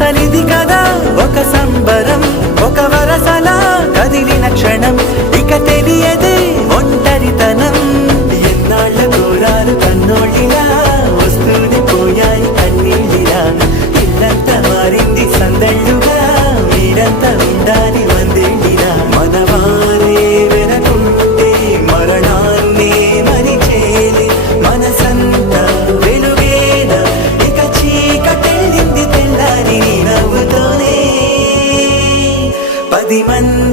అసలిది కదా ఒక సంబరం, ఒక వరసలా కదిలిన క్షణం, ఇక తెలియదే ఒంటరితనం. ఎన్నాళ్ళ దూరాలు కన్నోళ్ళిలా వస్తూనే పోయాయి కన్నీళ్ళిలా. ఇల్లంతా మారింది సందళ్ళుగా, మీరంతా ఉండాలి వందేళ్ళిలా. మనవారే వెనకుంటే మరణాన్నే మరిచేలే, మనసంతా వెలుగేన ఇక చీకటెళ్ళింది తెల్లారి నీ నవ్వుతోనే. 10 మంది